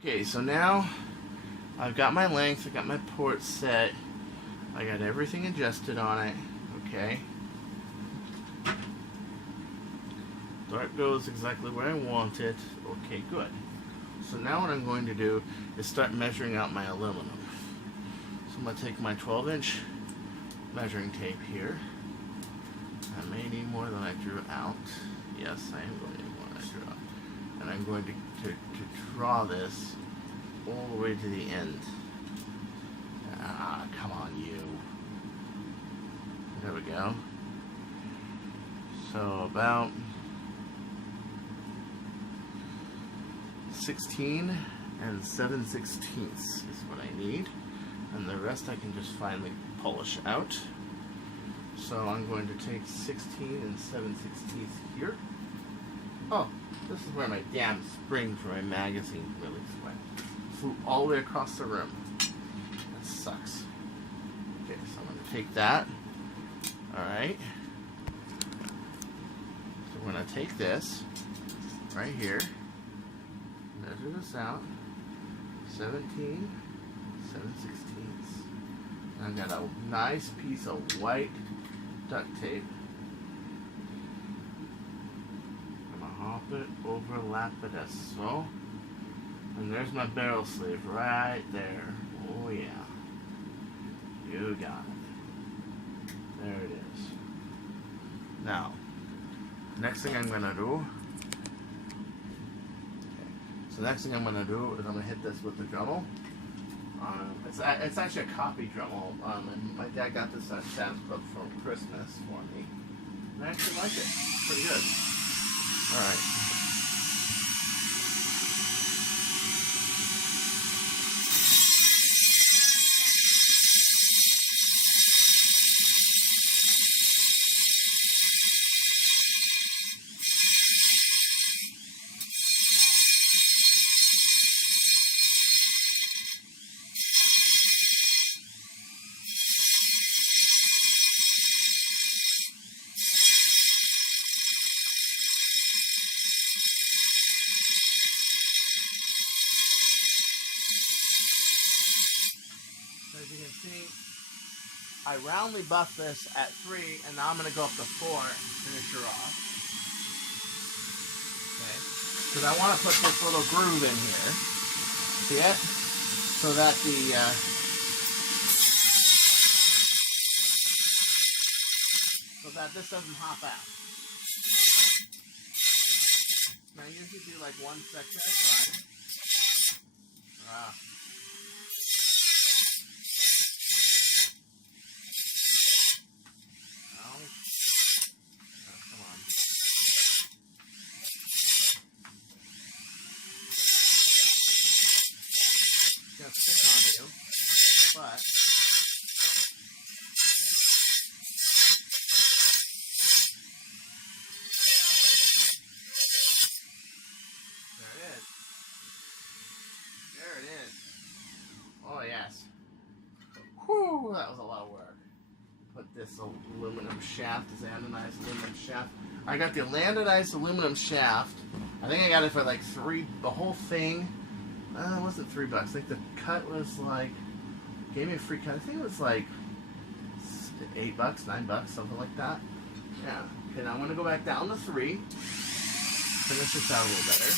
Okay, so now I've got my length, I got my port set, I got everything adjusted on it, okay? Dart goes exactly where I want it, okay, good. So now what I'm going to do is start measuring out my aluminum. So I'm going to take my 12-inch measuring tape here. I may need more than I drew out. Yes, I am going to need more than I drew out. And I'm going to draw this all the way to the end. Ah, come on, you. There we go. So about 16 and 7/16 is what I need. And the rest I can just finally polish out. So I'm going to take 16 and 7/16 here. Oh, this is where my damn spring for my magazine really went. Flew all the way across the room. That sucks. Okay, so I'm going to take that. Alright. So we're going to take this right here. Measure this out. 17, 7/16. I've got a nice piece of white duct tape. I'm going to hop it, overlap it as so. And there's my barrel sleeve right there. Oh yeah. You got it. There it is. Now, next thing I'm going to do. Okay, so next thing I'm going to do is I'm going to hit this with the Dremel. It's actually a copy Dremel. And my dad got this at Sam's Club for Christmas for me. And I actually like it. It's pretty good. Alright. As you can see, I roundly buffed this at 3, and now I'm going to go up to 4 and finish her off. Okay, because I want to put this little groove in here. See it? So that this doesn't hop out. Now I usually do like one section at a time. Come on. It's gonna stick on you, but there it is. There it is. Oh yes. Whew, that was a lot of work. Put this aluminum shaft, this anodized aluminum shaft. I got the anodized aluminum shaft. I think I got it for like the whole thing. It wasn't $3. I think the cut was like, gave me a free cut. I think it was like $8, $9, something like that. Yeah. Okay, now I'm going to go back down to 3. Finish this out a little better.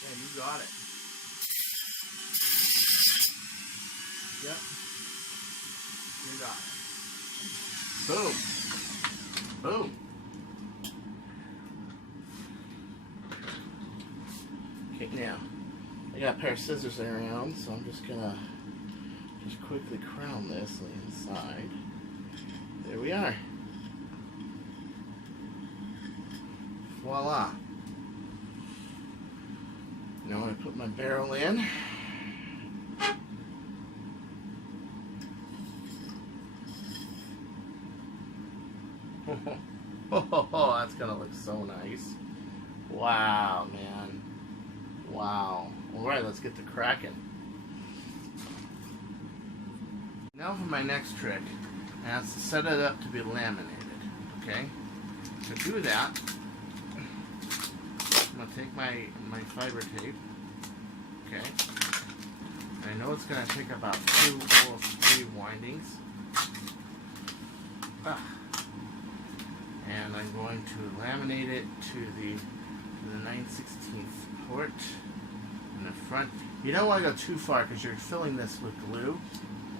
Yeah, you got it. Yep. You got it. Boom. Boom. Okay, now, I got a pair of scissors around, so I'm just gonna quickly crown this on the inside. There we are. Voila. Now I put my barrel in. Oh, that's gonna look so nice. Wow, man. Wow. Alright, let's get to cracking. Now for my next trick, and that's to set it up to be laminated. Okay? To do that, I'm going to take my fiber tape. Okay? I know it's going to take about 2 or 3 windings. And I'm going to laminate it to the 9/16 port in the front. You don't want to go too far because you're filling this with glue,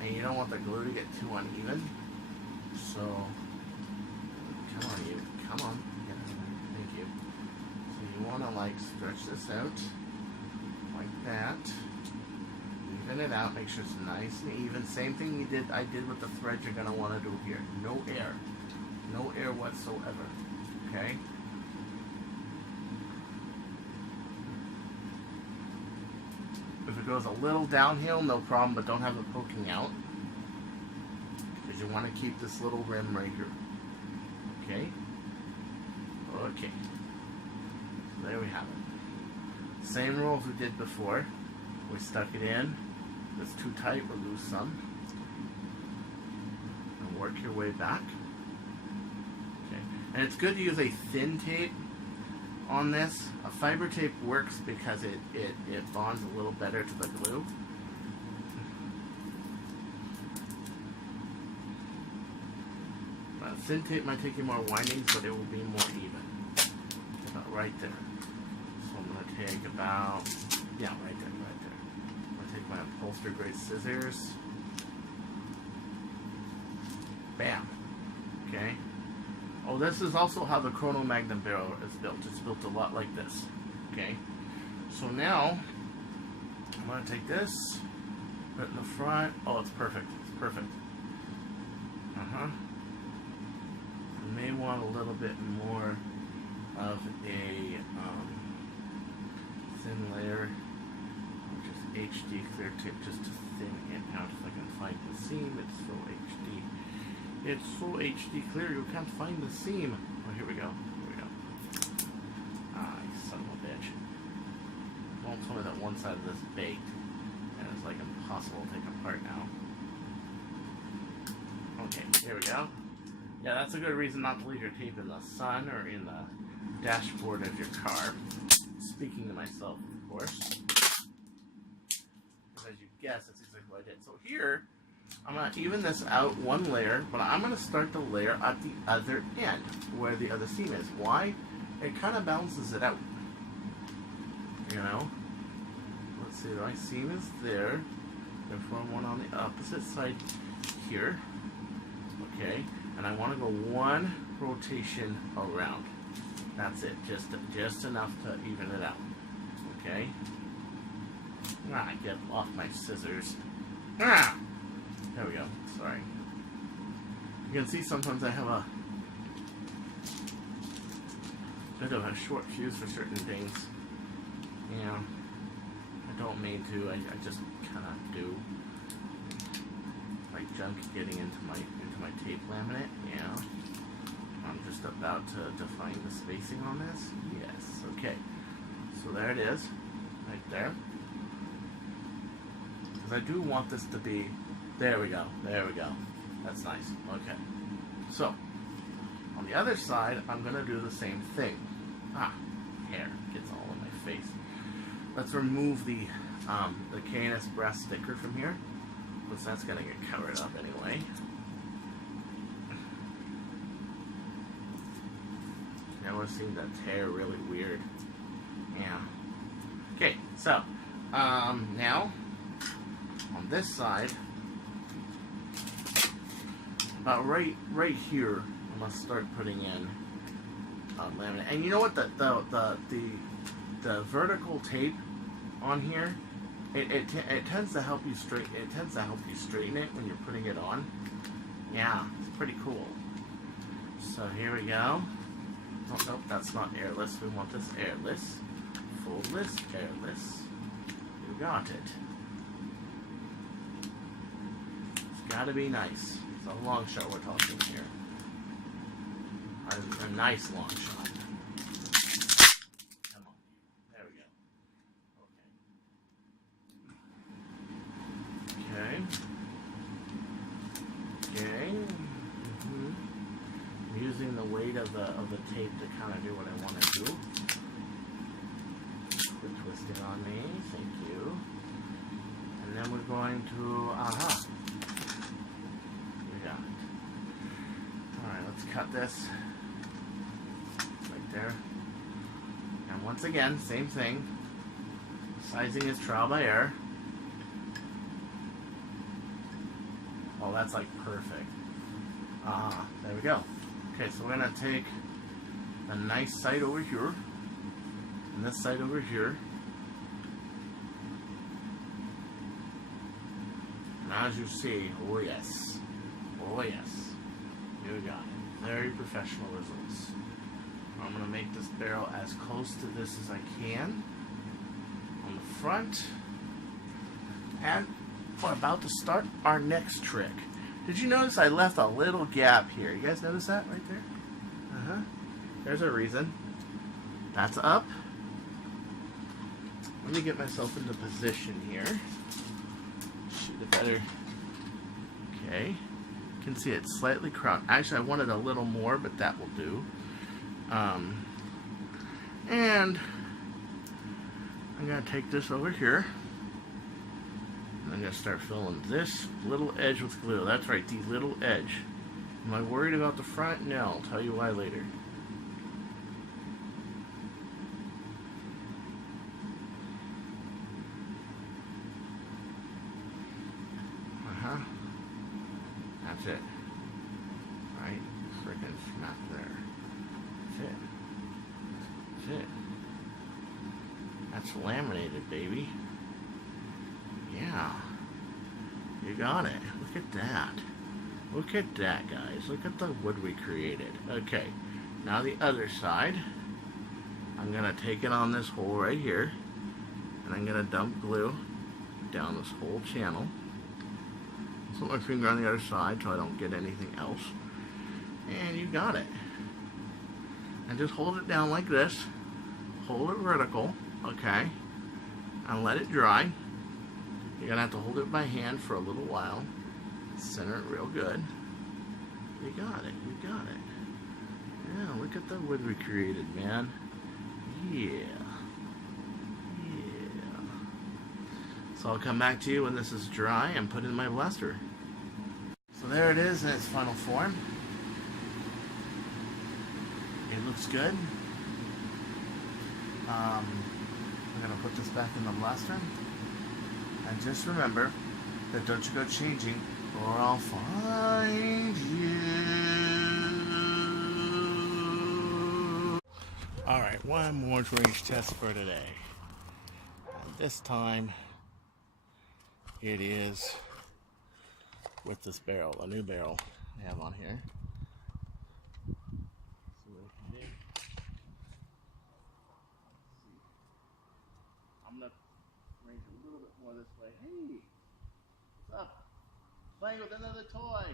and you don't want the glue to get too uneven. So, come on, you. Come on. Thank you. So you want to like stretch this out like that. Even it out. Make sure it's nice and even. Same thing I did with the thread. You're gonna want to do here. No air. No air whatsoever. Okay. If it goes a little downhill, no problem, but don't have it poking out. Because you want to keep this little rim right here. Okay? Okay. So there we have it. Same rules we did before. We stuck it in. If it's too tight, we'll lose some. And work your way back. Okay. And it's good to use a thin tape on this. A fiber tape works because it bonds a little better to the glue. Thin tape might take you more windings, but it will be more even. About right there. So I'm going to take about, yeah, right there. I'm going to take my upholstery grade scissors. Bam. Okay. Oh, this is also how the Chrono Magnum barrel is built. It's built a lot like this. Okay. So now, I'm going to take this, put it in the front. Oh, it's perfect. It's perfect. You may want a little bit more of a thin layer, just HD clear tip, just to thin it out. If I can find the seam, it's so HD. It's so HD clear, you can't find the seam. Oh, here we go. Here we go. Ah, you son of a bitch. Don't tell me that one side of this baked, and it's like impossible to take apart now. Okay, here we go. Yeah, that's a good reason not to leave your tape in the sun or in the dashboard of your car. Speaking to myself, of course. As you guess, that's exactly what I did. So here, I'm going to even this out one layer, but I'm going to start the layer at the other end, where the other seam is. Why? It kind of balances it out. You know? Let's see, my seam is there. Therefore, one on the opposite side here. Okay? And I want to go one rotation around. That's it. Just enough to even it out. Okay? Ah, get off my scissors. Ah! There we go. Sorry. You can see sometimes I have a bit of a short fuse for certain things. Yeah. I don't mean to. I just kind of do. Like junk getting into my tape laminate. Yeah. I'm just about to define the spacing on this. Yes. Okay. So there it is. Right there. Because I do want this to be... There we go. There we go. That's nice. Okay. So, on the other side, I'm going to do the same thing. Ah, hair gets all in my face. Let's remove the K&S brass sticker from here, because that's going to get covered up anyway. I always seem to tear really weird. Yeah. Okay, so, now, on this side, about right here, I must start putting in laminate. And you know what? The vertical tape on here, it tends to help you straighten. It tends to help you straighten it when you're putting it on. Yeah, it's pretty cool. So here we go. Oh, nope, that's not airless. We want this airless. Foldless, airless. You got it. It's got to be nice. It's a long shot we're talking here. a nice long shot. Come on. There we go. Okay. Okay. I'm using the weight of the tape to kind of do what I want to do. Quit twisting on me. Thank you. And then we're going to we got it. Alright, let's cut this right there. And once again, same thing. Sizing is trial by error. Oh, that's like perfect. There we go. Okay, so we're gonna take a nice side over here and this side over here. And as you see, oh yes, you got it. Very professional results. I'm gonna make this barrel as close to this as I can on the front. And we're about to start our next trick. Did you notice I left a little gap here? You guys notice that right there? There's a reason. That's up. Let me get myself into position here. Shoot it better. Okay. You can see it's slightly crowned. Actually, I wanted a little more, but that will do. And I'm going to take this over here. I'm going to start filling this little edge with glue. That's right, the little edge. Am I worried about the front? No, I'll tell you why later. That's it. Right? Frickin' smack there. That's it. That's it. That's laminated, baby. Yeah. You got it. Look at that. Look at that, guys. Look at the wood we created. Okay. Now the other side. I'm going to take it on this hole right here. And I'm going to dump glue down this whole channel. Put my finger on the other side so I don't get anything else. And you got it. And just hold it down like this. Hold it vertical. Okay. And let it dry. You're going to have to hold it by hand for a little while. Center it real good. You got it. You got it. Yeah, look at the wood we created, man. Yeah. Yeah. So I'll come back to you when this is dry and put it in my blaster. So there it is in its final form. It looks good. I'm going to put this back in the blaster. And just remember that don't you go changing or I'll find you. Alright, one more range test for today. And this time it is with this barrel, a new barrel I have on here. See what we can do. I'm going to range a little bit more this way. Hey, what's up? Playing with another toy.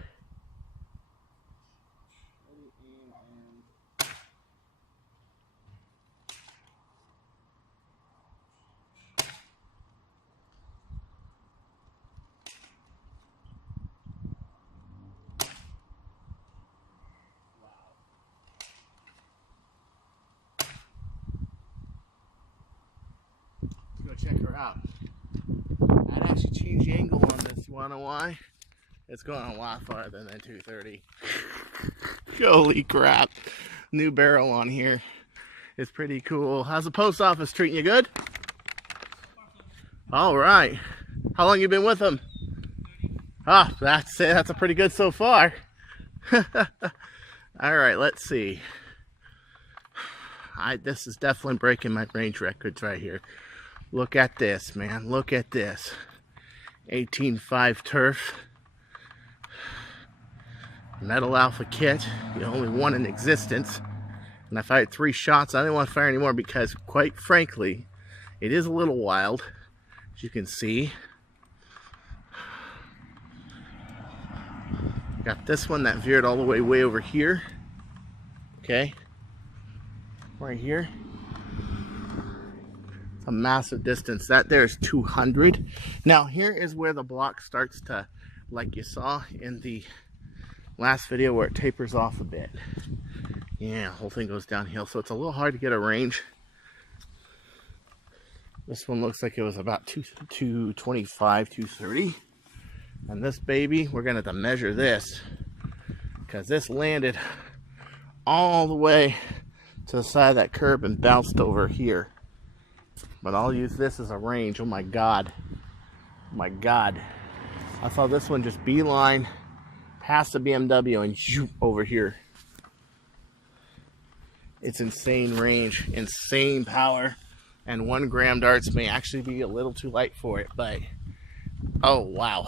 Ready, aim, and... Let's go check her out. I'd actually change the angle on this. You wanna know why? It's going a lot farther than 230. Holy crap. New barrel on here. It's pretty cool. How's the post office treating you good? Alright. How long you been with them? Ah, that's it. That's a pretty good so far. Alright, let's see. This is definitely breaking my range records right here. Look at this, man. Look at this. 18.5 turf. Metal Alpha kit. The only one in existence. And I fired 3 shots. I didn't want to fire anymore because, quite frankly, it is a little wild. As you can see. Got this one that veered all the way over here. Okay, right here. It's a massive distance. That there is 200. Now here is where the block starts to, like you saw in the last video, where it tapers off a bit. Yeah, the whole thing goes downhill, so it's a little hard to get a range. This one looks like it was about 225, 230. And this baby, we're gonna have to measure this, because this landed all the way to the side of that curb and bounced over here. But I'll use this as a range. Oh my God. Oh my God. I saw this one just beeline past the BMW and shoot over here. It's insane range, insane power, and 1 gram darts may actually be a little too light for it, but oh wow.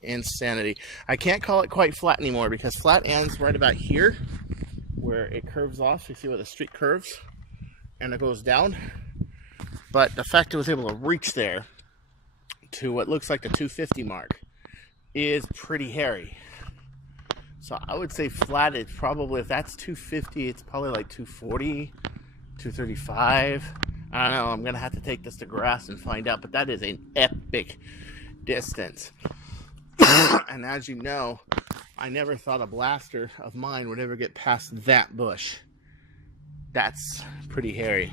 Insanity. I can't call it quite flat anymore because flat ends right about here where it curves off. You see where the street curves and it goes down. But the fact it was able to reach there to what looks like the 250 mark is pretty hairy. So I would say flat is probably, if that's 250, it's probably like 240, 235. I don't know. I'm going to have to take this to grass and find out. But that is an epic distance. And as you know, I never thought a blaster of mine would ever get past that bush. That's pretty hairy.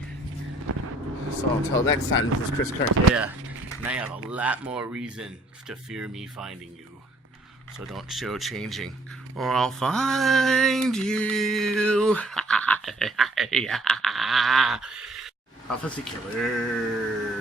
So until next time, this is Chris Cartea, and I have a lot more reason to fear me finding you. So don't show changing, or I'll find you. Prophecy Killer.